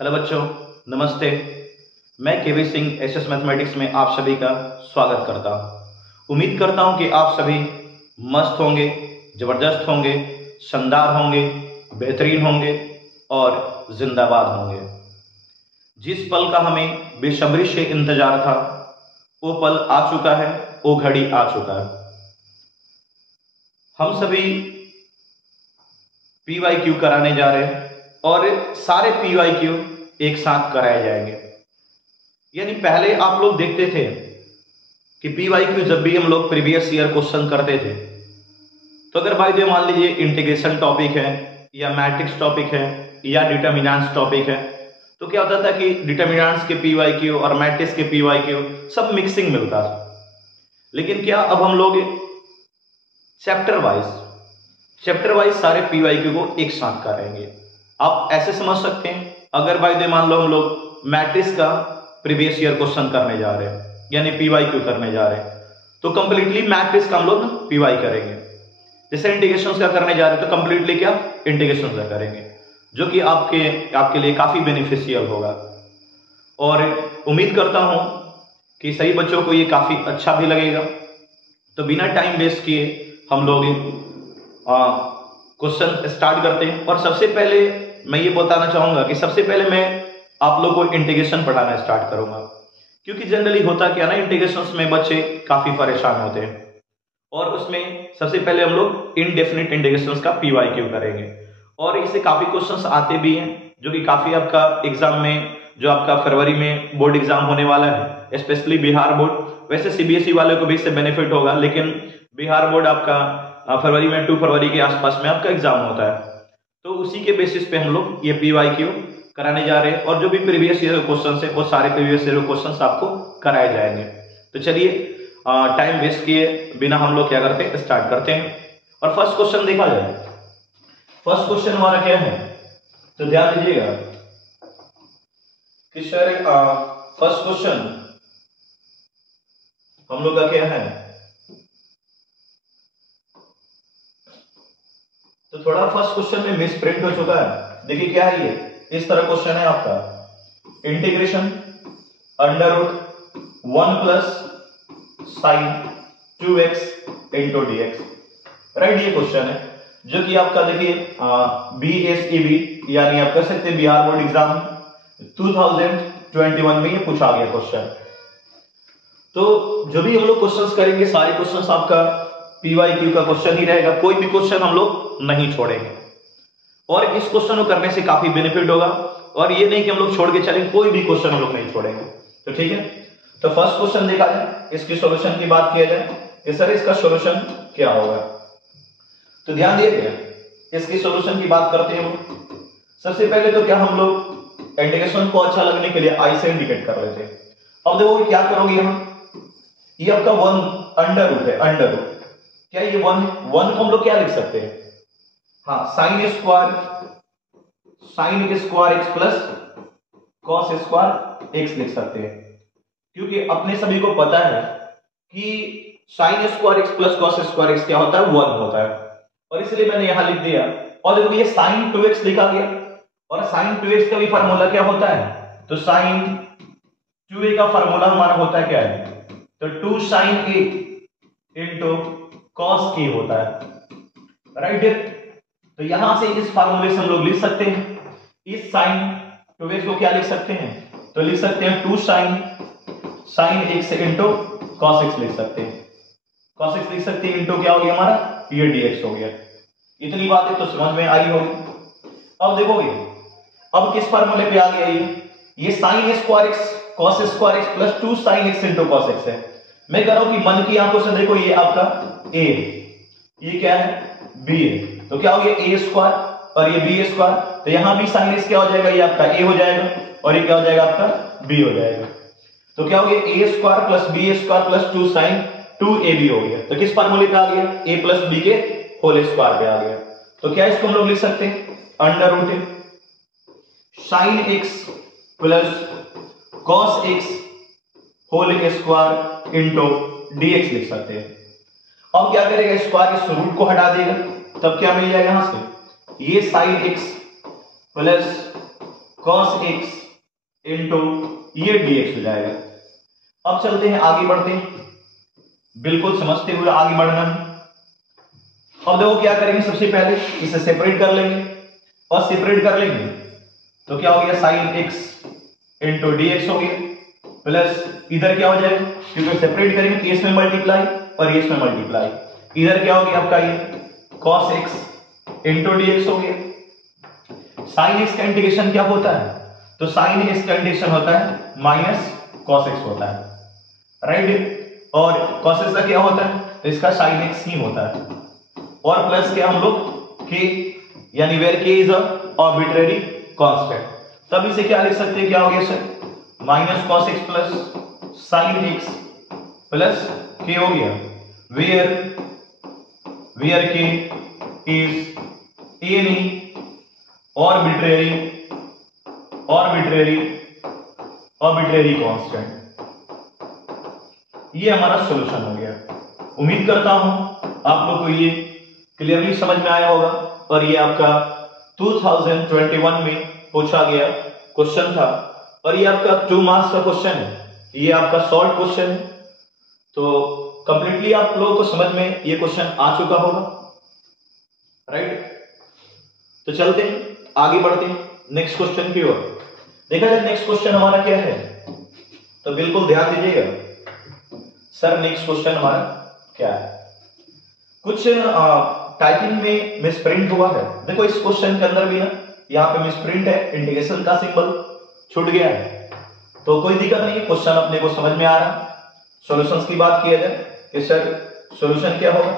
Hello बच्चों, नमस्ते। मैं केवी सिंह एसएस मैथमेटिक्स में आप सभी का स्वागत करता हूं। उम्मीद करता हूं कि आप सभी मस्त होंगे, जबरदस्त होंगे, शानदार होंगे, बेहतरीन होंगे और जिंदाबाद होंगे। जिस पल का हमें बेसब्री से इंतजार था वो पल आ चुका है, वो घड़ी आ चुका है। हम सभी PYQ कराने जा रहे हैं और सारे PYQ एक साथ कराए जाएंगे। यानी पहले आप लोग देखते थे कि PYQ जब भी हम लोग प्रीवियस ईयर क्वेश्चन करते थे तो अगर भाई जो मान लीजिए इंटीग्रेशन टॉपिक है या मैट्रिक्स टॉपिक है या डिटर्मिनेंट्स टॉपिक है तो क्या होता था कि डिटर्मिनेंट्स के PYQ और मैट्रिक्स के PYQ सब मिक्सिंग मिलता था। लेकिन क्या अब हम लोग चैप्टर वाइज सारे PYQ को एक साथ करेंगे। आप ऐसे समझ सकते हैं, अगर भाई दे मान लो हम लोग मैट्रिक्स का प्रीवियस ईयर क्वेश्चन करने जा रहे हैं यानी PYQ करने जा रहे हैं तो कंप्लीटली मैट्रिक्स का हम लोग PY करेंगे। जैसे इंटीग्रेशन का करने जा रहे हैं तो कंप्लीटली क्या इंटीग्रेशन का करेंगे, जो कि आपके लिए काफी बेनिफिशियल होगा। और उम्मीद करता हूं कि सही बच्चों को ये काफी अच्छा भी लगेगा। तो बिना टाइम वेस्ट किए हम लोग क्वेश्चन स्टार्ट करते हैं। और सबसे पहले मैं ये बताना चाहूंगा कि सबसे पहले मैं आप लोगों को इंटीग्रेशन पढ़ाना स्टार्ट करूंगा, क्योंकि जनरली होता क्या ना, इंटीग्रेशन में बच्चे काफी परेशान होते हैं और उसमें सबसे पहले हम लोग इनडेफिनिट इंटीग्रेशन का PYQ करेंगे। और इससे काफी क्वेश्चंस आते भी हैं जो कि काफी आपका एग्जाम में, जो आपका फरवरी में बोर्ड एग्जाम होने वाला है, स्पेशली बिहार बोर्ड। वैसे CBSE वाले को भी इससे बेनिफिट होगा, लेकिन बिहार बोर्ड आपका फरवरी में 2 फरवरी के आसपास में आपका एग्जाम होता है। तो उसी के बेसिस पे हम लोग ये PYQ कराने जा रहे हैं और जो भी प्रीवियस ईयर क्वेश्चन है वो सारे प्रीवियस ईयर क्वेश्चन आपको कराए जाएंगे। तो चलिए टाइम वेस्ट किए बिना हम लोग क्या करते हैं, स्टार्ट करते हैं। और फर्स्ट क्वेश्चन देखा जाए। फर्स्ट क्वेश्चन हमारा क्या है, तो ध्यान दीजिएगा कि सर फर्स्ट क्वेश्चन हम लोग का क्या है। तो थोड़ा फर्स्ट क्वेश्चन में मिस प्रिंट हो चुका है। देखिए क्या है, ये इस तरह क्वेश्चन है आपका, integration under root 1 plus sine 2x into dx, right. ये क्वेश्चन है जो कि आपका देखिए BSEB यानी आप कह सकते हैं बिहार बोर्ड एग्जाम 2021 में ये पूछा गया क्वेश्चन। तो जो भी हम लोग क्वेश्चंस करेंगे सारे क्वेश्चंस आपका PYQ का क्वेश्चन ही रहेगा, कोई भी क्वेश्चन हम लोग नहीं छोड़ेंगे। और इस क्वेश्चन को करने से काफी बेनिफिट होगा, और ये नहीं कि हम लोग छोड़ के चलेंगे, कोई भी क्वेश्चन हम लोग नहीं छोड़ेंगे। तो ठीक है, तो फर्स्ट क्वेश्चन देखा जाए, इसकी सॉल्यूशन की बात किया जाए कि सर इसका सॉल्यूशन क्या होगा। तो ध्यान दिए, इसकी सॉल्यूशन की बात करते हैं। सबसे पहले तो क्या हम लोग इंटीग्रेशन को अच्छा लगने के लिए आई से इंडिकेट कर लेते हैं। अब देखो क्या करोगे, यहां ये आपका 1 अंडर रूट है, अंडर रूट क्या ये 1 को हम लोग क्या लिख सकते हैं, हाँ sine square x plus cos square x लिख सकते हैं, क्योंकि अपने सभी को पता है कि sine square x plus cos square x क्या होता है, 1 होता है। और इसलिए मैंने यहां लिख दिया। और देखो ये साइन 2x लिखा गया, और साइन 2x का भी फार्मूला क्या होता है, तो साइन 2a का फार्मूला हमारा होता है क्या है, तो 2 sin a into cos a होता है, राइट। तो यहां से इस फार्मूले से हम लोग लिख सकते हैं, इस साइन 2x को क्या लिख सकते हैं, तो लिख सकते हैं 2 sin x into cos x लिख सकते हैं, कॉस x लिख सकते हैं, इंटू क्या हो गया हमारा, ये dx हो गया। इतनी बातें तो समझ में आई होगी। अब देखोगे अब किस फार्मूले पे आ गया, ये sin square x cos square x plus 2 sin x into cos x है। मैं कह रहा हूं कि मन की आंखों से देखो, ये आपका a, ये क्या है b है, तो क्या हो गया a स्क्वायर और ये b स्क्वायर। तो यहां भी sin x क्या हो जाएगा, ये आपका a हो जाएगा और ये क्या हो जाएगा आपका b हो जाएगा। तो क्या हो गया a square plus b square plus 2 sin 2ab हो गया। तो किस फार्मूले पे आ गया, a प्लस b के होल स्क्वायर पे आ गया। तो क्या इसको हम लोग लिख सकते हैं, under root sine x plus cos x whole square into dx लिख सकते हैं। अब क्या करेगा, स्क्वायर इस रूट को हटा देगा, तब क्या मिल जाएगा यहां से, ये sine x plus cos x into ये dx हो जाएगा। अब चलते हैं आगे बढ़ते हैं, बिल्कुल समझते हुए आगे बढ़ना है। अब देखो क्या करेंगे, सबसे पहले इसे सेपरेट कर लेंगे और सेपरेट कर लेंगे तो क्या हो गया sin x इंटू dx हो गया, प्लस इधर क्या हो जाएगा, क्योंकि सेपरेट करेंगे तो इसमें मल्टीप्लाई और ये इसमें मल्टीप्लाई, इधर क्या हो गया आपका ये cos x इंटू dx हो गया। sin x का इंटीग्रेशन क्या होता है, तो sin x का इंटीग्रेशन होता है माइनस cos x होता है, राइट। और cos x का क्या होता है, तो इसका sin x ही होता है, और प्लस क्या हम लोग k, यानी where k is a arbitrary constant, तब इसे क्या लिख सकते हैं, क्या हो गया sir minus cos x plus sin x plus k हो गया, where k is any arbitrary constant. ये हमारा सॉल्यूशन हो गया। उम्मीद करता हूं आप लोग को ये क्लियरली समझ में आया होगा, और ये आपका 2021 में पूछा गया क्वेश्चन था, और ये आपका 2 मार्क्स का क्वेश्चन है, ये आपका शॉर्ट क्वेश्चन है, तो कंप्लीटली आप लोगों को समझ में ये क्वेश्चन आ चुका होगा, राइट। तो चलते हैं आगे बढ़ते हैं नेक्स्ट क्वेश्चन की ओर। देखा जाए नेक्स्ट क्वेश्चन हमारा क्या है, तो बिल्कुल ध्यान दीजिएगा सर नेक्स्ट क्वेश्चन हमारा क्या है। कुछ टाइपिंग में मिसप्रिंट हुआ है, देखो इस क्वेश्चन के अंदर भी ना यहाँ पे मिसप्रिंट है, इंटीग्रेशन का सिंबल छूट गया है, तो कोई दिक्कत नहीं है, क्वेश्चन अपने को समझ में आ रहा है। सॉल्यूशंस की बात किया जाए कि सर सॉल्यूशन क्या होगा,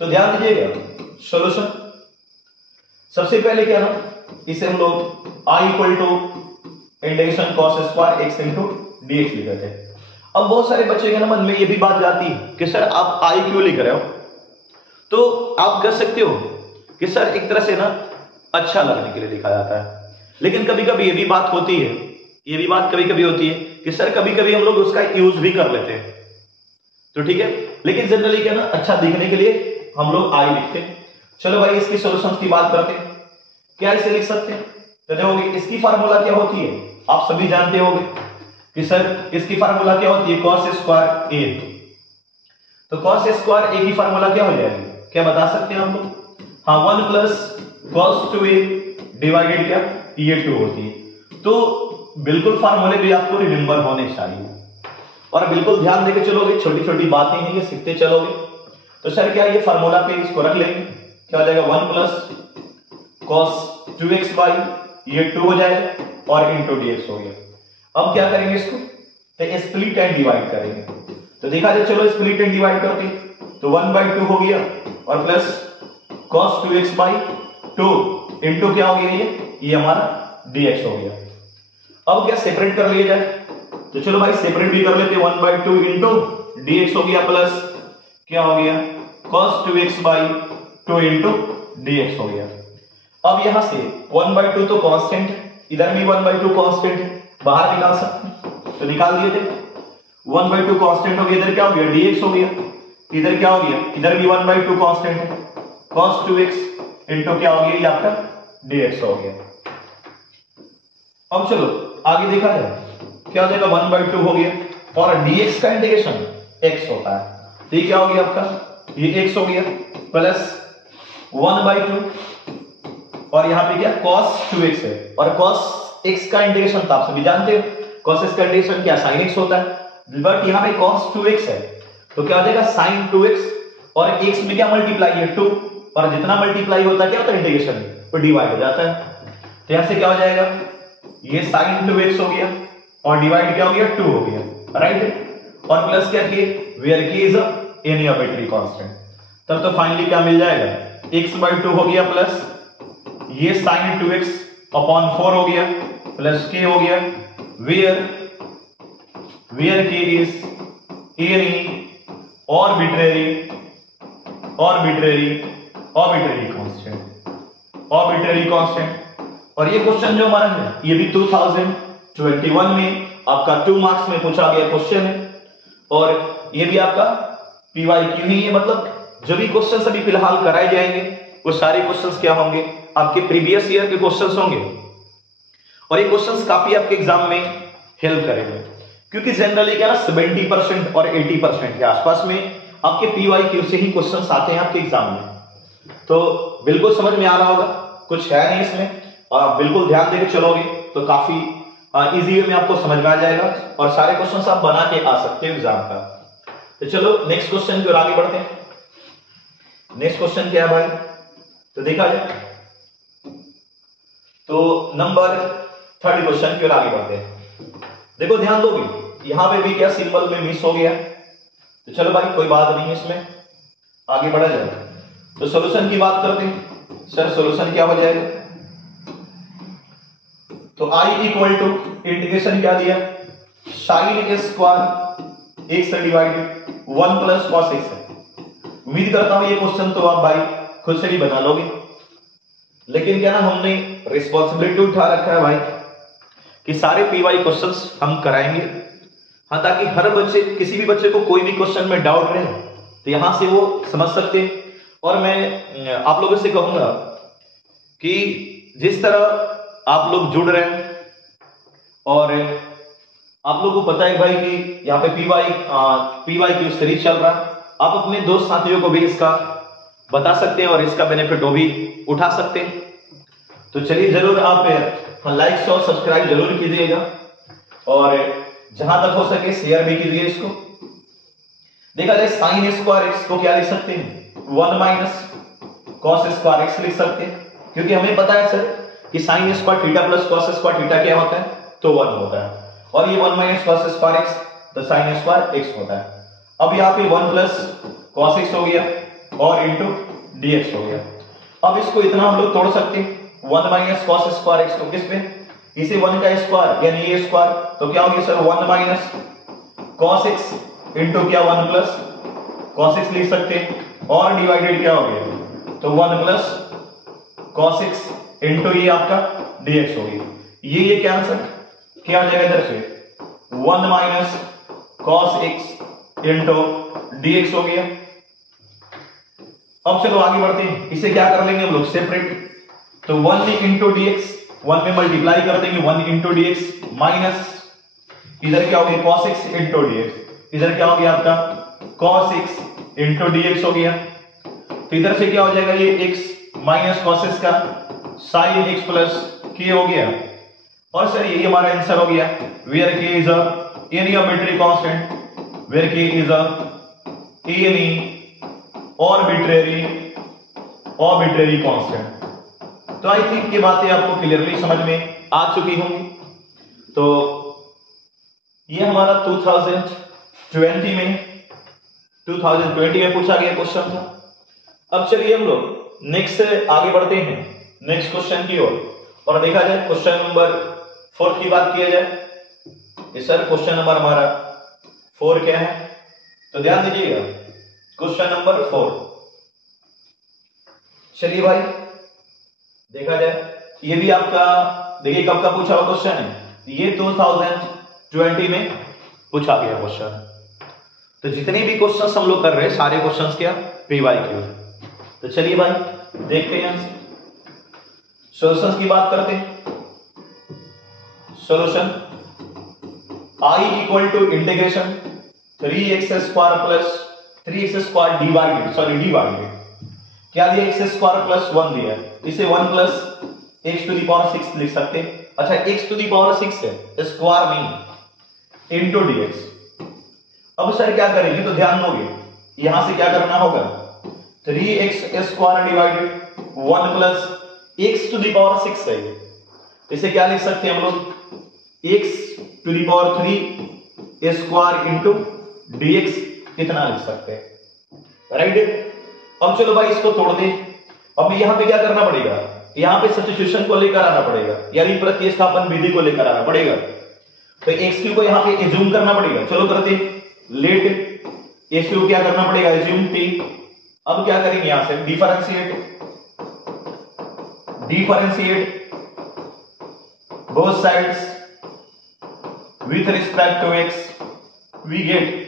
तो ध्यान दीजिएगा सॉल्यूशन सबसे पहले क्या ना, इसे हम लोग i equal to integration cos square x into dx लिख रहे थे। अब बहुत सारे बच्चे के ना मन में ये भी बात जाती है कि सर आप i क्यों लिख रहे हो, तो आप कह सकते हो कि सर एक तरह से ना अच्छा लगने के लिए लिखा जाता है, लेकिन कभी कभी ये भी बात होती है, ये भी बात कभी कभी होती है कि सर कभी कभी हम लोग उसका यूज भी कर लेते हैं, तो ठीक है, लेकिन जनरली क्या ना अच्छा दिखने के लिए हम लोग i लिखते हैं। चलो भाई इसकी सॉल्यूशंस की बात करते हैं, क्या इसे लिख सकते हैं, तो देखोगे इसकी फार्मूला क्या होती है, आप सभी जानते होंगे कि सर इसकी फार्मूला क्या होती है, cos स्क्वायर a, तो cos स्क्वायर a की फार्मूला क्या हो जाएगी, क्या बता सकते हैं हम लोग, हाँ 1 प्लस cos 2a डिवाइडेड क्या ये 2 होती है। तो बिल्कुल फार्मूले भी आपको रिमेंबर होने चाहिए, और बिल्कुल ध्यान देके चलोगे, छोटी छोटी बातें हैं ये सीखते चलोगे, तो सर क्या ये फार्मूला पे इसको रख लेंगे, क्या हो जाएगा 1 प्लस cos 2x बाई ये 2 हो जाएगा और इंटू dx हो गया। अब क्या करेंगे इसको, तो स्प्लिट एंड डिवाइड करेंगे, तो देखा जाए चलो स्प्लिट एंड डिवाइड करते हैं, तो 1/2 हो गया और plus cos 2x by 2 into क्या हो गया ये हमारा dx हो गया। अब क्या सेपरेट कर लिया जाए, तो चलो भाई सेपरेट भी कर लेते हैं, 1/2 इंटू dx हो गया प्लस क्या हो गया cos 2x by 2 into dx हो गया। अब यहां से 1/2 तो कांस्टेंट है, इधर भी 1/2 कांस्टेंट है, बाहर निकाल सकते हैं, तो निकाल दिए थे, 1/2 कांस्टेंट हो गया, इधर क्या हो गया dx हो गया, इधर क्या हो गया, इधर भी 1/2 कांस्टेंट है, cos 2x इंटू क्या हो गया ये आपका dx हो गया। अब चलो आगे देखा जाए, क्या हो जाएगा 1/2 हो गया, और dx का इंटीग्रेशन x होता है, तो ये क्या हो गया आपका ये x हो गया प्लस 1/2, और यहां पे क्या cos 2x है, और cos x का इंटीग्रेशन तो आप सभी जानते हो, cos x का इंटीग्रेशन क्या sin x होता है, बट यहां पे cos 2x है, तो क्या हो जाएगा sin 2x, और x में क्या मल्टीप्लाई है 2, और जितना मल्टीप्लाई होता है क्या होता है इंटीग्रेशन तो डिवाइड हो जाता है, तो यहां से क्या हो जाएगा ये sin 2x हो गया और डिवाइड क्या हो गया 2 हो गया, राइट, और प्लस क्या किए where k is any arbitrary constant, तब तो फाइनली क्या मिल जाएगा x/2 हो गया प्लस ये sin 2x अपॉन 4 हो गया प्लस k हो गया where k is any arbitrary constant. और ये क्वेश्चन जो हमारा है ये भी 2021 में आपका 2 मार्क्स में पूछा गया क्वेश्चन है, और ये भी आपका PYQ ही है, मतलब जो भी क्वेश्चन अभी फिलहाल कराए जाएंगे वो सारे क्वेश्चंस क्या होंगे आपके प्रीवियस ईयर के क्वेश्चंस होंगे, और ये क्वेश्चंस काफी आपके एग्जाम में हेल्प करेंगे, क्योंकि जनरली क्या ना 70% और 80% के आसपास में आपके PYQ से ही क्वेश्चंस आते हैं आपके एग्जाम में। तो बिल्कुल समझ में आ रहा होगा, कुछ है नहीं इसमें, और आप बिल्कुल ध्यान देकर चलोगे तो काफी इजी वे में आपको समझ में आ जाएगा और सारे क्वेश्चंस आप बना के आ सकते हो एग्जाम का। तो चलो नेक्स्ट क्वेश्चन की ओर आगे बढ़ते हैं। नेक्स्ट क्वेश्चन क्या है भाई, तो देखा जाए तो नंबर 3rd क्वेश्चन की ओर आगे बढ़ते हैं। देखो ध्यान दोगे, यहां पे भी क्या सिंबल में मिस हो गया, तो चलो भाई कोई बात नहीं है, इसमें आगे बढ़ा जाए। तो सॉल्यूशन की बात करते हैं। सर सॉल्यूशन क्या हो जाएगा, तो I इक्वल टू इंटीग्रेशन क्या दिया, साइन स्क्वायर x से डिवाइडेड 1 प्लस कॉस x है। उम्मीद करता हूं ये क्वेश्चन तो आप भाई खुद से ही बना लोगे, लेकिन क्या ना हमने रिस्पॉन्सिबिलिटी उठा रखा है भाई कि सारे PY क्वेश्चंस हम कराएंगे, हाँ, ताकि हर बच्चे, किसी भी बच्चे को कोई भी क्वेश्चन में डाउट रहे तो यहां से वो समझ सकते हैं। और मैं आप लोगों से कहूंगा कि जिस तरह आप लोग जुड़ रहे हैं और आप लोगों को पता है भाई कि यहाँ पे PYQ सीरीज चल रहा है, आप अपने दोस्त साथियों को भी इसका बता सकते हैं और इसका बेनिफिट वो भी उठा सकते हैं। तो चलिए जरूर आप लाइक और सब्सक्राइब जरूर कीजिएगा और जहां तक हो सके शेयर भी कीजिए इसको। देखा जाए साइन स्क्वायर x को क्या लिख सकते हैं, 1 माइनस कॉस स्क्वायर x लिख सकते हैं, क्योंकि हमें पता है सर कि sine square theta plus cos square theta क्या होता है, तो 1 होता है, और ये 1 माइनस कॉस स्क्वायर x तो साइन स्क्वायर x होता है। अब यहाँ पे 1 प्लस कॉस x हो गया और इंटू dx हो गया। अब इसको इतना हम लोग तोड़ सकते हैं, 1 माइनस कॉस स्क्वायर x को किस पे, इसे 1 का स्क्वायर यानी ये स्क्वायर, तो क्या हो गया sir 1 minus cos x into क्या 1 प्लस कॉस x लिख सकते हैं, और डिवाइडेड क्या हो गया, तो 1 प्लस कॉस x इंटू ये आपका dx हो गया। ये क्या आंसर क्या हो जाएगा इधर से 1 minus cos x into dx हो गया। अब चलो आगे बढ़ते हैं, इसे क्या कर लेंगे हम लोग सेपरेट, तो 1 इंटू dx, 1 में मल्टीप्लाई कर देंगे 1 इंटू dx माइनस इधर क्या हो गया cos x इंटू dx, इधर क्या हो गया आपका cos x इंटू dx हो गया। तो इधर से क्या हो जाएगा ये x माइनस cos x का sin x प्लस k हो गया। और सर यही हमारा आंसर हो गया, where k is a any arbitrary constant, where k is a any arbitrary constant। तो आई थिंक ये बातें आपको क्लियरली समझ में आ चुकी होंगी। तो ये हमारा 2020 में पूछा गया क्वेश्चन था। अब चलिए हम लोग नेक्स्ट आगे बढ़ते हैं नेक्स्ट क्वेश्चन की ओर, और देखा जाए क्वेश्चन नंबर 4 की बात किया जाए। सर क्वेश्चन नंबर हमारा 4 क्या है, तो ध्यान दीजिएगा क्वेश्चन नंबर 4। चलिए भाई देखा जाए, ये भी आपका देखिए कब का पूछा हुआ क्वेश्चन है, ये 2020 में पूछा गया क्वेश्चन। तो जितने भी क्वेश्चंस हम लोग कर रहे हैं सारे क्वेश्चंस क्या PYQ। तो चलिए भाई देखते हैं, सॉल्यूशंस की बात करते हैं। Solution I equal to integration 3x square plus 3x square divided क्या दिया, x स्क्वायर प्लस 1 दिया, इसे 1 plus x to the power 6 लिख सकते हैं। अच्छा x टू द पावर 6 है, स्क्वायर नहीं, इनटू dx। अब सर क्या करेंगे, तो ध्यान दोगे यहां से क्या करना होगा, 3x square divided 1 plus x to the power 6 है, इसे क्या लिख सकते हैं हम लोग, x to the power 3 square into dx कितना लिख सकते हैं, राइट। अब चलो भाई इसको तोड़ दे। अब यहां पे क्या करना पड़ेगा, यहां पे सब्स्टिट्यूशन को लेकर आना पड़ेगा, यानी प्रतिस्थापन विधि को लेकर आना पड़ेगा। तो x3 को यहां पे एज्यूम करना पड़ेगा, चलो करते, लेट x3 क्या करना पड़ेगा, एज्यूम t। अब क्या करेंगे यहां से differentiate both sides with respect to x, we get,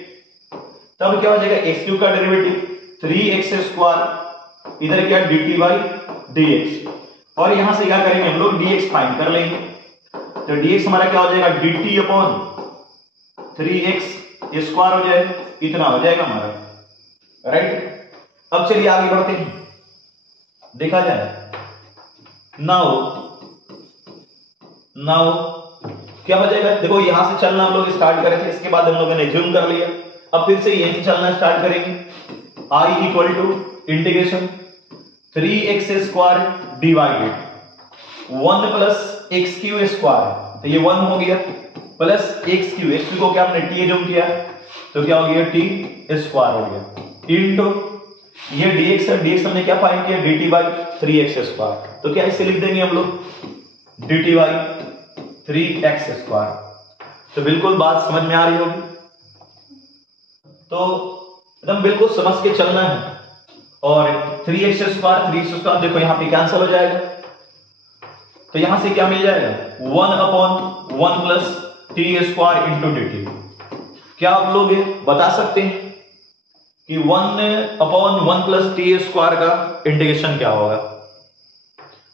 तब क्या हो जाएगा x3 का डेरिवेटिव 3x स्क्वायर, इधर क्या dt बाई dx, और यहां से क्या करेंगे हम लोग dx फाइंड कर लेंगे। तो dx हमारा क्या हो जाएगा, dt अपॉन 3x स्क्वायर हो जाएगा, इतना हो जाएगा हमारा, राइट। अब चलिए आगे बढ़ते हैं, देखा जाए। नाउ क्या हो जाएगा, देखो यहां से चलना हम लोग स्टार्ट करे थे, इसके बाद हम लोगों ने जूम कर लिया, अब फिर से यहीं से चलना स्टार्ट करेंगे। I equal to integration 3x square divided 1 plus x cube square, तो ये 1 हो गया, plus x cube, x cube को क्या हमने टी जूम किया तो क्या हो गया, टी स्क्वायर हो गया, इनटू ये dx है, dx हमने क्या फाइंड किया, dt बाई 3x स्क्वायर, तो क्या इसे लिख देंगे हम लोग dt बाई 3x स्क्वायर। तो बिल्कुल बात समझ में आ रही होगी, तो एकदम बिल्कुल समझ के चलना है। और 3x स्क्वायर देखो यहां पे कैंसिल हो जाएगा, तो यहां से क्या मिल जाएगा, 1 upon 1 plus T square into dt। क्या आप लोग बता सकते हैं कि 1 अपॉन 1 प्लस टी स्क्वायर का इंटीग्रेशन क्या होगा,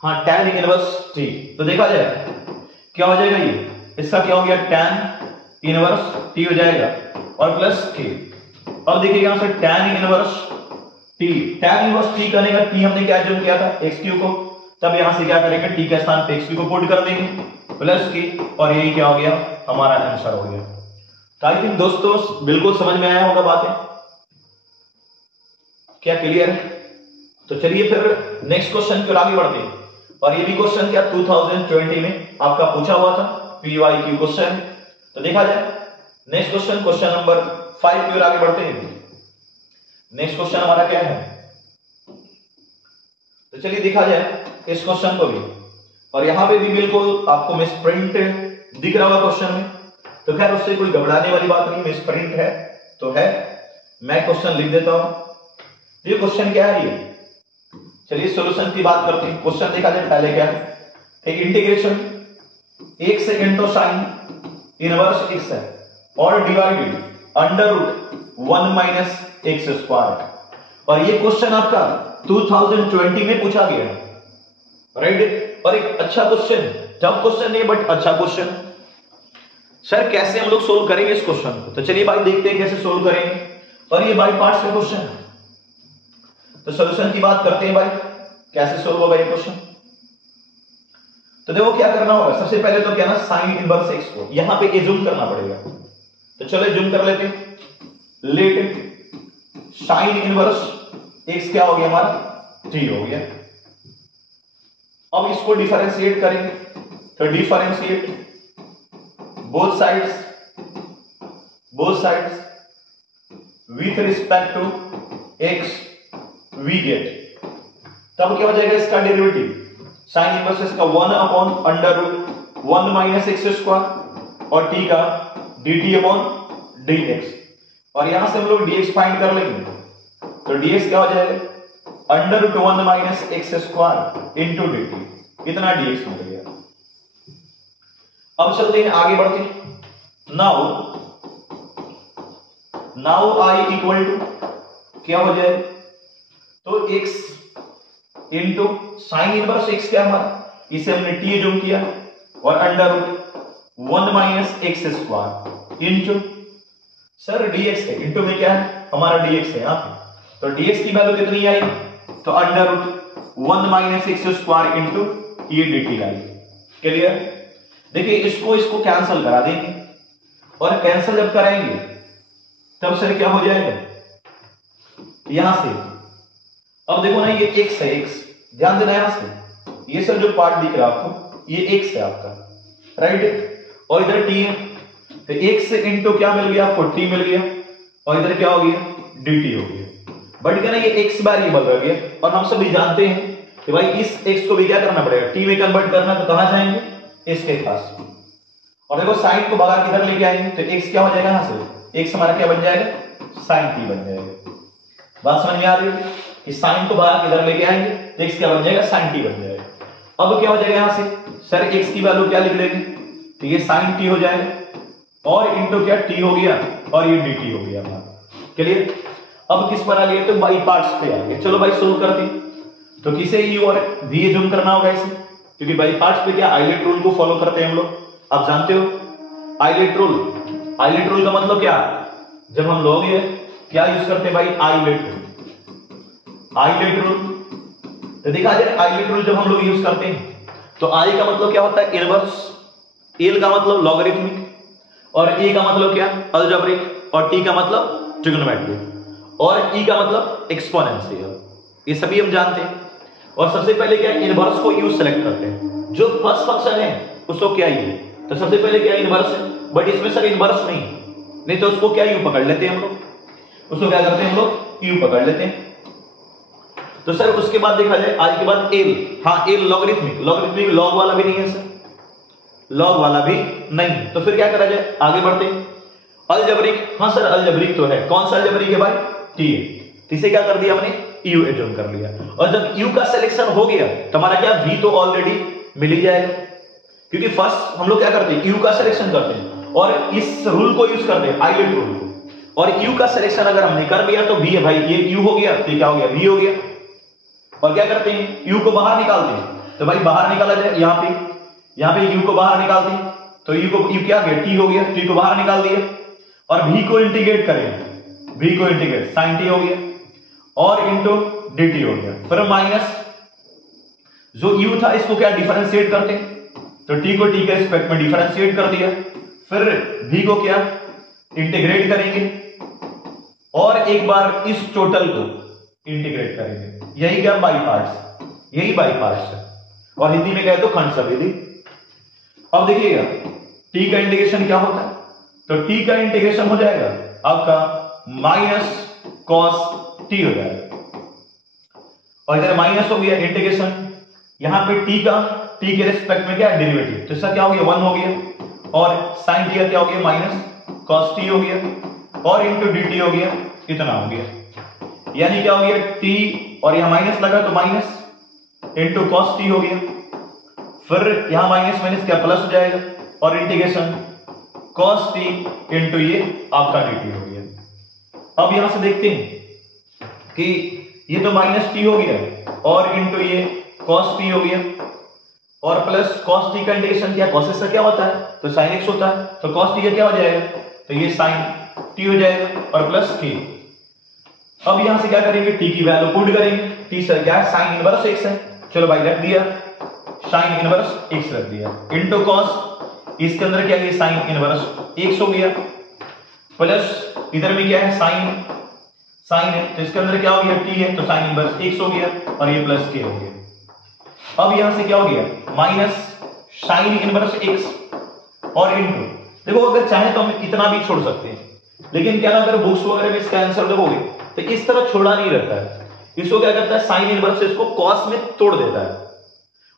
हाँ tan इनवर्स t, तो देखा जाए क्या हो जाएगा, ये इसका क्या हो गया, tan इनवर्स t हो जाएगा और प्लस k। अब देखिए यहां से tan इनवर्स t करने का t हमने क्या जूम किया था, एक्स क्यू को, तब यहां से क्या करेंगे, t के स्थान पे एक्स क्यू को पुट कर देंगे, प्लस k, और यही क्या हो गया, हमारा आंसर हो गया। तो आई थिंक दोस्तों बिल्कुल समझ में आया होगा बातें, क्या क्लियर है। तो चलिए फिर नेक्स्ट क्वेश्चन की ओर आगे बढ़ते हैं, और ये भी क्वेश्चन क्या 2020 में आपका पूछा हुआ था, PYQ क्वेश्चन। तो देखा जाए नेक्स्ट क्वेश्चन, क्वेश्चन नंबर 5 की ओर आगे बढ़ते हैं। नेक्स्ट क्वेश्चन हमारा क्या है, तो चलिए देखा जाए इस क्वेश्चन को भी, और यहां पे भी बिल्कुल आपको मिस प्रिंट दिख रहा होगा क्वेश्चन में, तो खैर उससे कोई घबराने वाली बात नहीं, मिस प्रिंट है तो है, मैं क्वेश्चन लिख देता हूं। ये क्वेश्चन क्या है, ये चलिए सॉल्यूशन की बात करते हैं। क्वेश्चन देखा जाए पहले क्या है, integration x into sine inverse x है और divided under root 1 minus x square, और ये क्वेश्चन आपका 2020 में पूछा गया है, राइट। और एक अच्छा क्वेश्चन, टफ क्वेश्चन नहीं बट अच्छा क्वेश्चन। सर कैसे हम लोग सोल्व करेंगे इस क्वेश्चन को, तो चलिए भाई देखते हैं कैसे सोल्व करेंगे, और ये बाई पार्ट्स का क्वेश्चन है, तो सॉल्यूशन की बात करते हैं भाई, कैसे सोल्व होगा ये क्वेश्चन। तो देखो क्या करना होगा, सबसे पहले तो क्या ना, साइन इनवर्स एक्स को यहां पे जूम करना पड़ेगा, तो चलो जूम कर लेते हैं। लेट साइन इनवर्स एक्स क्या हो गया हमारा, t हो गया। अब इसको डिफरेंशिएट करेंगे, तो differentiate both sides with respect to x we get, तब क्या हो जाएगा इसका डेरिवेटिव, साइन इनवर्स इसका 1 upon under root 1 minus x square और t का dt अपॉन dx, और यहां से हम लोग dx फाइंड कर लेंगे, तो dx क्या हो जाएगा, under root 1 minus x square into dt, इतना dx मिल गया। अब चलते हैं आगे बढ़ते हैं। नाउ I इक्वल टू क्या हो जाए, तो x into sine inverse x क्या हमारा, इसे हमने t जूम किया, और under root 1 minus x square into sir dx है, इंटू में क्या है हमारा dx है यहां पे, तो dx की वैल्यू कितनी आई, तो under root 1 minus x square into ये dt आई। क्लियर, देखिए इसको कैंसिल करा देंगे, और कैंसिल जब कराएंगे तब सर क्या हो जाएगा, यहां से अब देखो ना ये x है, x ध्यान देना यहां से, ये सर जो पार्ट दिख रहा है आपको ये x है आपका, राइट, और इधर t है, तो x से इंटू क्या मिल गया आपको, t मिल गया, और इधर क्या हो गया, dt हो गया। बट क्या ना ये x वेरिएबल रह गया, और हम सभी जानते हैं कि भाई इस x को भी क्या करना पड़ेगा, t में कन्वर्ट करना, तो कहां जाएंगे, इसके पास, और देखो साइन को भगा किधर लेके आएंगे, तो x क्या हो जाएगा यहां से, x हमारा क्या बन जाएगा, sin t बन जाएगा। बात समझ में आ रही है कि साइन को बाहर किधर लेके आएंगे, तो x क्या बन जाएगा, sin t बन जाएगा। अब क्या हो जाएगा यहां से, सर x की वैल्यू क्या लिख लेंगे, तो ये sin t हो जाएगा, और इंटू क्या t हो गया, और ये dt हो गया हमारा। क्लियर, अब किस पर आ गया, तो बाई पार्ट्स पे आ गया। चलो भाई सोल्व करते हैं, तो किसे e और v जूम करना होगा इसे, क्योंकि बाई पार्ट्स पे क्या आइलेट रूल को फॉलो करते हैं हम लोग, आप जानते हो आइलेट रूल। आइलेट रूल का मतलब क्या, जब हम लोग ये क्या यूज करते हैं भाई, आइलेट रूल। आइलेट रूल तो देखा जाए, आइलेट रूल जब हम लोग यूज करते हैं तो आई का मतलब क्या होता है, इनवर्स, एल का मतलब लॉगरिथमिक, और ए का मतलब क्या, अलजेब्रिक, और टी का मतलब ट्रिग्नोमेट्रिक, और ई का मतलब एक्सपोनेंशियल। ये सभी हम जानते हैं। और सबसे पहले क्या, इनवर्स को यू सेलेक्ट करते हैं। जो फर्स्ट फंक्शन है उसको क्या यू, तो सबसे पहले क्या इनवर्स है, बट इसमें सर इनवर्स नहीं तो उसको क्या यू पकड़ लेते हैं हम लोग, उसको क्या करते हैं हम लोग, यू पकड़ लेते हैं। तो सर उसके बाद देखा जाए आई के बाद एल, हाँ एल लॉगरिथमिक, लॉगरिथमिक लॉग वाला भी नहीं है सर, लॉग वाला भी नहीं, तो फिर क्या करा जाए, आगे बढ़ते हैं। अलजेब्रिक, हाँ सर अलजेब्रिक तो है, कौन सा अलजेब्रिक है भाई, टी है, इसे क्या कर दिया हमने, यू एज्यूम कर लिया। और जब यू का सिलेक्शन हो गया तो हमारा क्या, वी तो ऑलरेडी मिल ही जाएगा, क्योंकि फर्स्ट हम लोग क्या करते हैं, यू का सिलेक्शन करते हैं और इस रूल को यूज करते हैं, आइलेट रूल को, और यू का सिलेक्शन अगर हमने कर दिया तो वी है भाई, ये यू हो गया तो क्या हो गया, वी हो गया। और क्या करते हैं, यू को बाहर निकालते हैं, तो भाई बाहर निकाला जाए, यहां पे यू को बाहर निकालते हैं तो यू को, यू क्या गया, टी हो गया, टी को बाहर निकाल दिया, और वी को इंटीग्रेट करें, वी को इंटीग्रेट साइन टी हो गया, और इंटू dt हो गया, फिर माइनस जो u था इसको क्या डिफरेंशिएट करते हैं, तो t को t के रिस्पेक्ट में डिफरेंशिएट कर दिया, फिर v को क्या इंटीग्रेट करेंगे, और एक बार इस टोटल को इंटीग्रेट करेंगे, यही क्या बाई पार्ट्स, यही बाई पार्ट्स है, और हिंदी में कहे तो खंड सवेदी। अब देखिएगा t का इंटीग्रेशन क्या होता है, तो t का इंटीग्रेशन हो जाएगा आपका माइनस कॉस t हो जाएगा, और इधर माइनस हो गया इंटीग्रेशन, यहां पे t के रिस्पेक्ट में क्या है डेरिवेटिव, तो इसका क्या हो गया 1 हो गया, और sin t का क्या हो गया माइनस cos t हो गया, और इंटू dt हो गया, इतना हो गया, यानी क्या हो गया t, और यहां माइनस लगा तो माइनस इंटू cos t हो गया, फिर यहां माइनस माइनस क्या प्लस हो जाएगा, और इंटीग्रेशन cos t इंटू ये आपका dt हो गया। अब यहां से देखते हैं कि ये तो माइनस टी हो गया, और इंटू ये cos t हो गया, और प्लस cos t का इंटीग्रेशन क्या, cos का क्या होता है, तो sin x होता है, तो cos t का क्या हो जाएगा, तो ये sin t हो जाएगा, और प्लस k। अब यहां से क्या करेंगे, t की वैल्यू पुट करेंगे, t सर क्या है, sin इनवर्स x है, चलो भाई रख दिया, sin इनवर्स x रख दिया, इंटू cos, इसके अंदर क्या है sin इनवर्स x हो गया, प्लस इधर में क्या है साइन है, तो इसके अंदर क्या हो गया, t है तो साइन इनवर्स x हो गया, और ये प्लस k हो गया। अब यहां से क्या हो गया, माइनस साइन इनवर्स x, और इंटू, देखो अगर चाहे तो हम इतना भी छोड़ सकते हैं, लेकिन क्या ना अगर बुक्स वगैरह में इसका आंसर देखोगे तो इस तरह छोड़ा नहीं रहता है, इसको क्या करता है, साइन इनवर्स इसको कॉस में तोड़ देता है,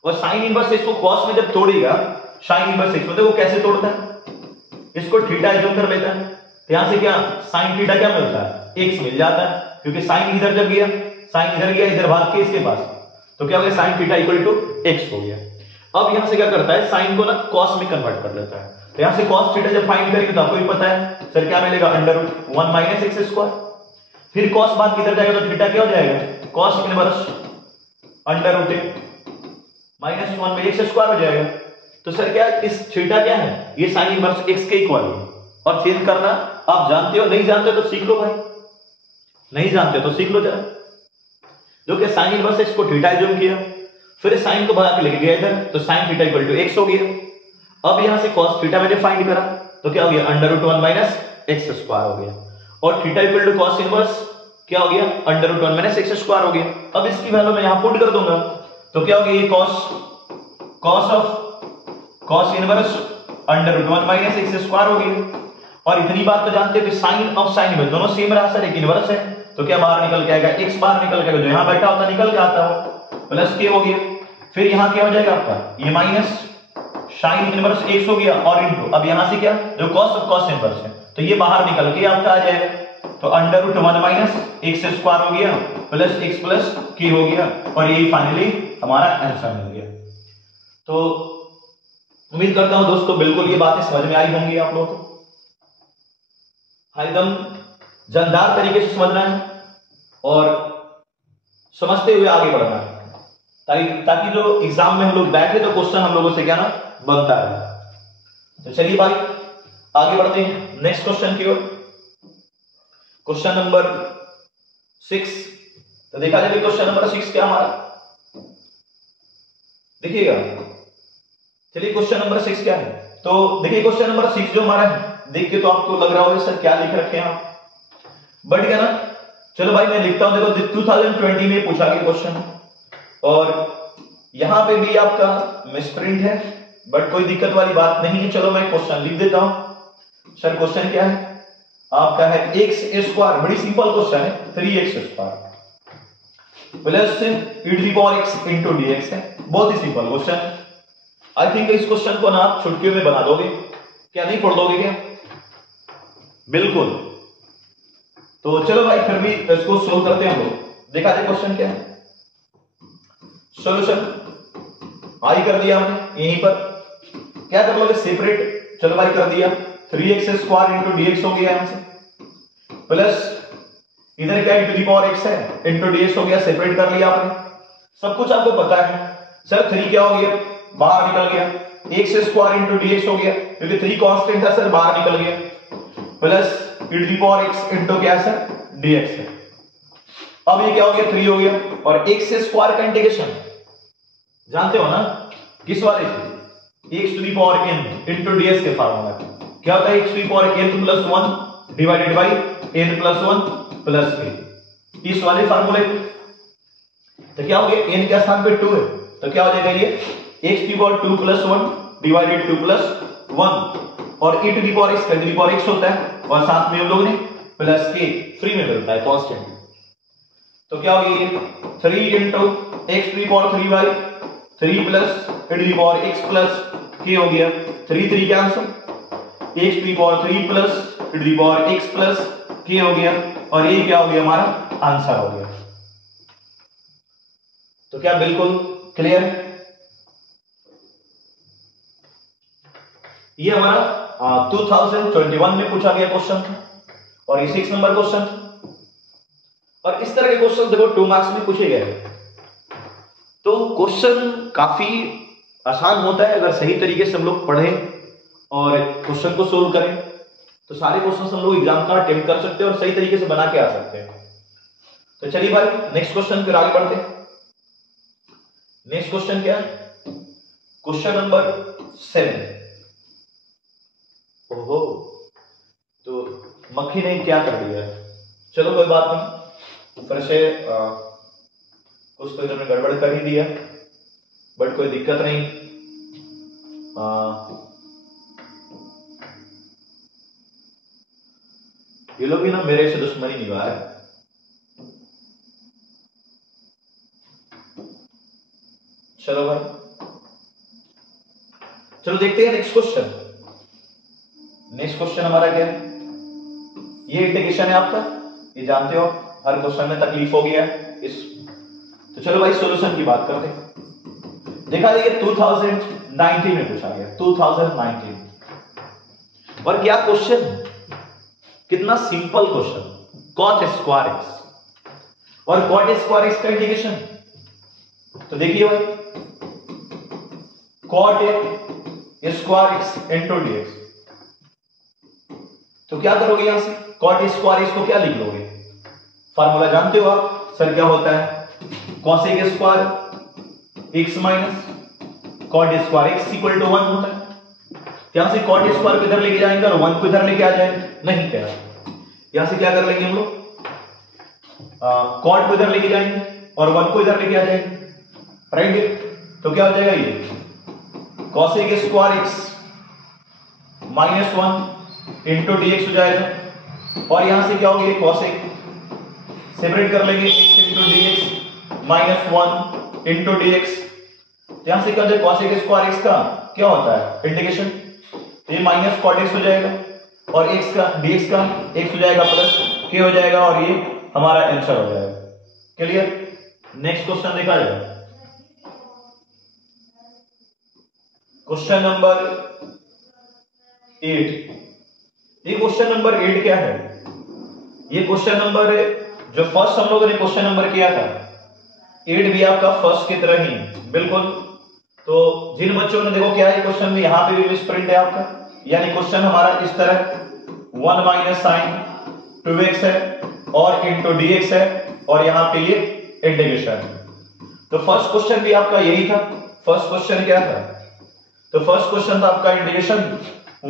और साइन इनवर्स इसको कॉस में जब तोड़ेगा, साइन इनवर्स x में देखो कैसे तोड़ता है, इसको थीटा एज्यूम कर लेता है, तो यहां से क्या साइन थीटा क्या मिलता है, x मिल जाता है, क्योंकि साइन इधर जब गया, साइन इधर गया, इधर भाग के इसके पास, तो क्या हो गया sine theta equal to x हो गया। अब यहां से क्या करता है, साइन को ना कॉस में कन्वर्ट कर लेता है, तो यहां से कॉस थीटा जब फाइंड करेंगे तो आपको भी पता है सर क्या मिलेगा, under root 1 minus x square, फिर कॉस बाद किधर जाएगा तो थीटा क्या हो जाएगा, cos inverse under root minus 1 में एक्स स्क्वायर हो जाएगा। तो सर क्या इस थीटा क्या है, ये साइन इनवर्स x के इक्वल है, और चेंज करना आप जानते हो, नहीं जानते तो सीख लो भाई, नहीं जानते तो सीख लो जरा, जो कि साइन इनवर्स x को थीटा एज्यूम किया, फिर साइन को भगा के लेके गया इधर, तो sine theta equal to x हो गया। अब यहां से cos थीटा मैंने फाइंड करा, तो क्या हो गया under root 1 minus x square हो गया, और theta equal to cos inverse क्या हो गया under root 1 minus x square हो गया। अब इसकी वैल्यू मैं यहां पुट कर दूंगा, तो क्या हो गया ये cos inverse under root 1 minus x square हो गया। और इतनी बात तो जानते हो कि साइन और साइन में दोनों सेम रहा सर, एक इनवर्स है, तो क्या बाहर निकल के आएगा, x बाहर निकल के आएगा, जो यहां बैठा होता निकल के आता हो, प्लस k हो गया, फिर यहां क्या हो जाएगा आपका ये माइनस साइन इनवर्स x हो गया, और इनटू अब यहां से क्या जो cos इनवर्स है, तो ये बाहर निकल के आपका आ जाएगा, तो under root 1 minus x square हो गया, प्लस x प्लस k हो गया, और यही फाइनली हमारा आंसर मिल गया। तो उम्मीद करता हूं दोस्तों बिल्कुल ये बातें समझ में आई होंगी आप लोगों को, एकदम जानदार तरीके से समझना है और समझते हुए आगे बढ़ना है, ताकि जो एग्जाम में हम लोग बैठे तो क्वेश्चन हम लोगों से क्या ना बनता है। तो चलिए भाई आगे बढ़ते हैं नेक्स्ट क्वेश्चन की ओर। Question number 6। तो देखा जाए क्वेश्चन नंबर 6 क्या हमारा, देखिएगा। चलिए क्वेश्चन नंबर 6 क्या है, तो देखिए क्वेश्चन नंबर 6 जो हमारा है, देख के तो आपको लग रहा होगा सर क्या लिख रखे हैं आप, बढ़ गया ना। चलो भाई मैं लिखता हूं, देखो 2020 में पूछा गया क्वेश्चन, और यहां पे भी आपका मिसप्रिंट है, बट कोई दिक्कत वाली बात नहीं है। चलो मैं क्वेश्चन लिख देता हूं। सर क्वेश्चन क्या है आपका, है एक्स स्क्वायर, बड़ी सिंपल क्वेश्चन है, 3x square plus e⁻x into dx है, बहुत ही सिंपल क्वेश्चन। आई थिंक इस क्वेश्चन को ना आप छुटकियों में बना दोगे, क्या नहीं पढ़ दोगे क्या? बिल्कुल। तो चलो भाई फिर भी इसको सोल्व करते हैं हम लोग। देखा जाए क्वेश्चन क्या है, सॉल्यूशन आई कर दिया हमने, यहीं पर क्या कर लोगे सेपरेट, चलो भाई कर दिया, 3x स्क्वायर इंटू dx हो गया यहां से, प्लस इधर क्या e⁻x है इंटू dx हो गया, सेपरेट कर लिया आपने, सब कुछ आपको पता है। सर 3 क्या हो गया, बाहर निकल गया, x स्क्वायर इंटू dx हो गया, क्योंकि 3 कांस्टेंट है सर, बाहर निकल गया, प्लस e⁻x इंटू क्या है सर, dx है। अब ये क्या हो गया, 3 हो गया, और x स्क्वायर का इंटीग्रेशन जानते हो ना किस वाले से, x⁴n इंटू dx के फार्मूला क्या होता है, x⁴n plus 1 divided by n plus 1 plus a, इस वाले फार्मूले। तो क्या हो गया, n के स्थान पे 2 है, तो क्या हो जाएगा ये x⁴2 प्लस 1 डिवाइडेड 2 प्लस 1, और e⁻x का x होता है, और साथ में हम लोग ने प्लस k फ्री में मिलता है कांस्टेंट। तो क्या हो गया ये 3 into x⁴3 by 3 plus e⁻x plus k हो गया, 3 3 cancel, x⁴3 plus e⁻x plus k हो गया, और ये क्या हो गया हमारा आंसर हो गया। तो क्या बिल्कुल क्लियर है? ये हमारा 2021 में पूछा गया क्वेश्चन था, और ये 6 नंबर क्वेश्चन था। और इस तरह के क्वेश्चन देखो 2 मार्क्स में पूछे गए, तो क्वेश्चन काफी आसान होता है अगर सही तरीके से हम लोग पढ़ें और क्वेश्चन को सोल्व करें, तो सारे क्वेश्चन हम लोग एग्जाम का अटेम्प्ट कर सकते हैं और सही तरीके से बना के आ सकते हैं। तो चलिए भाई नेक्स्ट क्वेश्चन फिर आगे बढ़ते हैं। नेक्स्ट क्वेश्चन क्या है, क्वेश्चन नंबर 7। ओहो, तो मक्खी ने क्या कर दिया है, चलो कोई बात नहीं, फिर से कुछ तो इन्होंने गड़बड़ कर ही दिया, बट कोई दिक्कत नहीं। ये लोग भी ना मेरे से दुश्मनी निभा रहे हैं। चलो भाई चलो देखते हैं नेक्स्ट क्वेश्चन। नेक्स्ट क्वेश्चन हमारा क्या है, ये इंटीग्रेशन है आपका, ये जानते हो हर क्वेश्चन में तकलीफ हो गया है इस। तो चलो भाई सॉल्यूशन की बात करते हैं। देखा जाए 2019 में पूछा गया, 2019, और क्या क्वेश्चन, कितना simple question, cot square x और cot स्क्वायर x का इंटीग्रेशन। तो देखिए भाई cot square x into dx, तो क्या करोगे यहां से, cot स्क्वायर x को क्या लिख लोगे, फार्मूला जानते हो आप सर, क्या होता है cosec square x minus cot square x equal to 1 होता है। यहां से cot स्क्वायर को इधर लेके जाएंगे और 1 को इधर लेके आ जाएंगे, नहीं क्या यहां से क्या कर लेंगे हम लोग, cot को इधर लेके जाएंगे और 1 को इधर लेके आ जाएंगे, राइट। तो क्या हो जाएगा ये cosec square x minus 1 into dx हो जाएगा, और यहां से क्या हो गया cosec, सेपरेट कर लेंगे x into dx minus 1 into dx, यहां से क्या हो जाएगा cosec स्क्वायर x का क्या होता है इंटीग्रेशन, तो ये माइनस cot x हो जाएगा, और x का dx का x हो जाएगा प्लस k हो जाएगा, और ये हमारा आंसर हो जाएगा। क्लियर? नेक्स्ट क्वेश्चन देखा जाए, क्वेश्चन नंबर 8। ये क्वेश्चन नंबर 8 क्या है, ये क्वेश्चन नंबर जो फर्स्ट हम लोगों ने क्वेश्चन नंबर किया था, 8 भी आपका फर्स्ट की तरह ही बिल्कुल। तो जिन बच्चों ने देखो क्या है क्वेश्चन में, यहां पे भी मिसप्रिंट है आपका, यानी क्वेश्चन हमारा इस तरह 1 माइनस साइन 2x है और इंटू dx है और यहां पे ये इंटीग्रेशन। तो फर्स्ट क्वेश्चन भी आपका यही था। फर्स्ट क्वेश्चन क्या था? तो फर्स्ट क्वेश्चन था आपका इंटीग्रेशन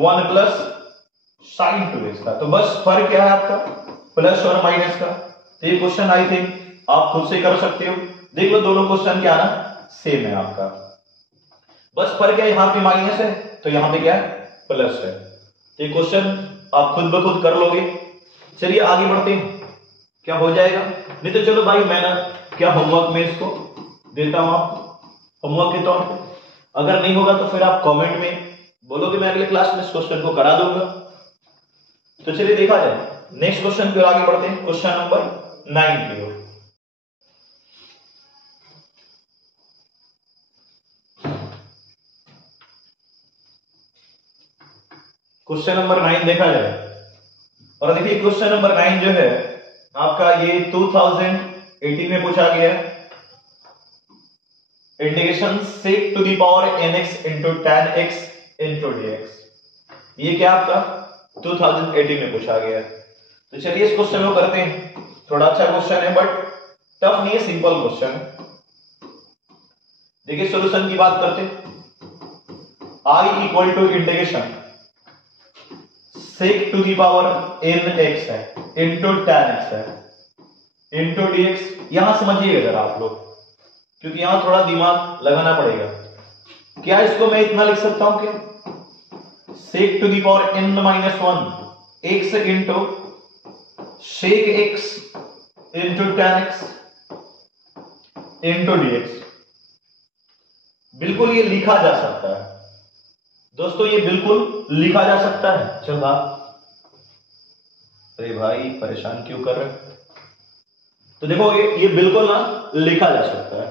1 प्लस साइन 2x का। तो बस फर्क क्या है आपका? प्लस और माइनस का। तो ये क्वेश्चन आई थिंक आप खुद से कर सकते हो। देख लो दोनों क्वेश्चन क्या ना सेम है आपका, बस फर्क है यहां पे माइनस है तो यहां पे क्या है प्लस है। तो ये क्वेश्चन आप खुद ब खुद कर लोगे। चलिए आगे बढ़ते हैं, क्या हो जाएगा? नहीं तो चलो भाई मैं ना क्या होमवर्क में इसको देता हूं आपको होमवर्क के तौर पे। अगर नहीं होगा तो फिर आप कमेंट में बोलोगे मैं अगले क्लास में इस क्वेश्चन को करा दूंगा। तो चलिए देखा जाए नेक्स्ट क्वेश्चन की ओर आगे बढ़ते हैं। क्वेश्चन नंबर 9 की ओर। क्वेश्चन नंबर 9 देखा जाए और देखिए क्वेश्चन नंबर 9 जो है आपका ये 2018 में पूछा गया है। Integration sec to the power nx into tan x into dx। ये क्या आपका 2018 में पूछा गया है। तो चलिए इस क्वेश्चन को करते हैं। थोड़ा अच्छा क्वेश्चन है बट टफ नहीं है, सिंपल क्वेश्चन है। देखिए सॉल्यूशन की बात करते हैं। I equal to integration sec to the power nx है इंटू tan x है इंटू dx। यहां समझिएगा जरा आप लोग, क्योंकि यहां थोड़ा दिमाग लगाना पड़ेगा। क्या इसको मैं इतना लिख सकता हूं क्या sec to the power n minus 1 x into sec x into tan x into dx। बिल्कुल ये लिखा जा सकता है दोस्तों, ये बिल्कुल लिखा जा सकता है। चल अरे भाई परेशान क्यों कर रहे? तो देखो ये बिल्कुल ना लिखा जा सकता है।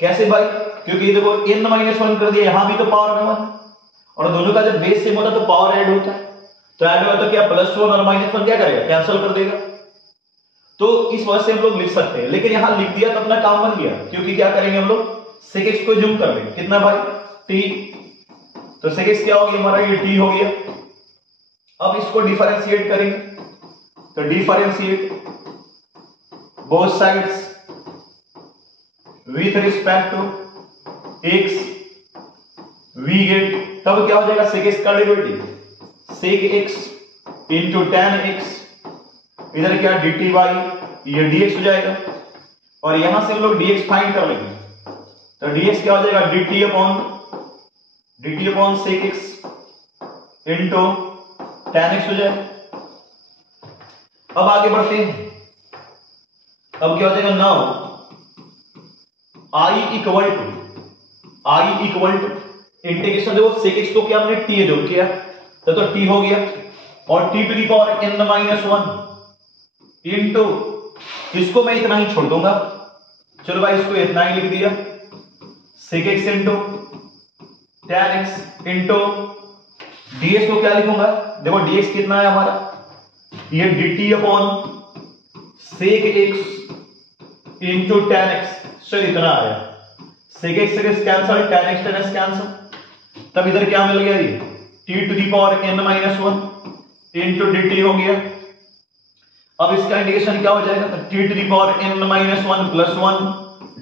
कैसे भाई? क्योंकि देखो n माइनस 1 कर दिया, यहां भी तो पावर में 1 और दोनों का जब बेस सेम होता है तो पावर ऐड होता है। तो ऐड हुआ तो क्या प्लस 1 और माइनस 1 क्या करेगा? कैंसिल कर देगा। तो इस वजह से हम लोग लिख सकते हैं, लेकिन यहां लिख दिया तो अपना काम बन गया। क्योंकि क्या करेंगे हम लोग sec x को जूम कर लेंगे। कितना भाई? t। तो sec x क्या हो गया हमारा? ये t हो गया। अब इसको डिफरेंशिएट करेंगे तो differentiate both sides with respect to x we get. तब क्या हो जाएगा? sec x का derivative sec x into tan x, इधर क्या dt बाई ये dx हो जाएगा और यहां से हम लोग dx फाइंड कर लेंगे। तो dx क्या हो जाएगा? dt upon sec x into tan x हो जाएगा। अब आगे बढ़ते हैं। अब क्या हो जाएगा? Now I equal to integration देखो sec x को क्या हमने t जोड़ किया तो t हो गया और t to the power n minus 1 into इसको मैं इतना ही छोड़ दूंगा। चलो भाई इसको इतना ही लिख दिया sec x into tan x into ds को क्या लिखूंगा? देखो ds कितना है हमारा? ये dt upon sec x into tan x। Sir इतना आया। sec x cancel, tan x cancel, तब इधर क्या मिल गया? ये t to the power n minus 1 into dt हो गया। अब इसका इंटीग्रेशन क्या हो जाएगा? तो t to the power n minus 1 plus 1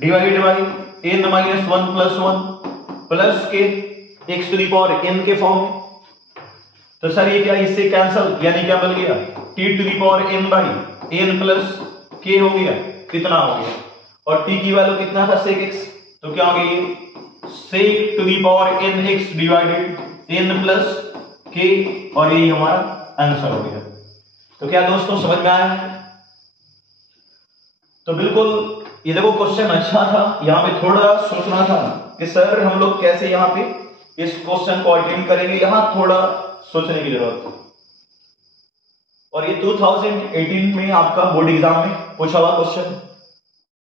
divided by n minus 1 plus 1 plus k x to the power n के फॉर्म में। तो सर ये क्या इससे कैंसल, यानी क्या मिल गया? t to the power n by n plus k हो गया। कितना हो गया? और t की वैल्यू कितना था? sec x। तो क्या हो गया? sec to the power nx divided n plus k और यही हमारा आंसर हो गया। तो क्या दोस्तों समझ में आया? तो बिल्कुल ये देखो क्वेश्चन अच्छा था। यहां पे थोड़ा सोचना था कि सर हम लोग कैसे यहां पे इस क्वेश्चन को अटेम्प्ट करेंगे, यहां थोड़ा सोचने की जरूरत है। और ये 2018 में आपका बोर्ड एग्जाम में पूछा हुआ क्वेश्चन।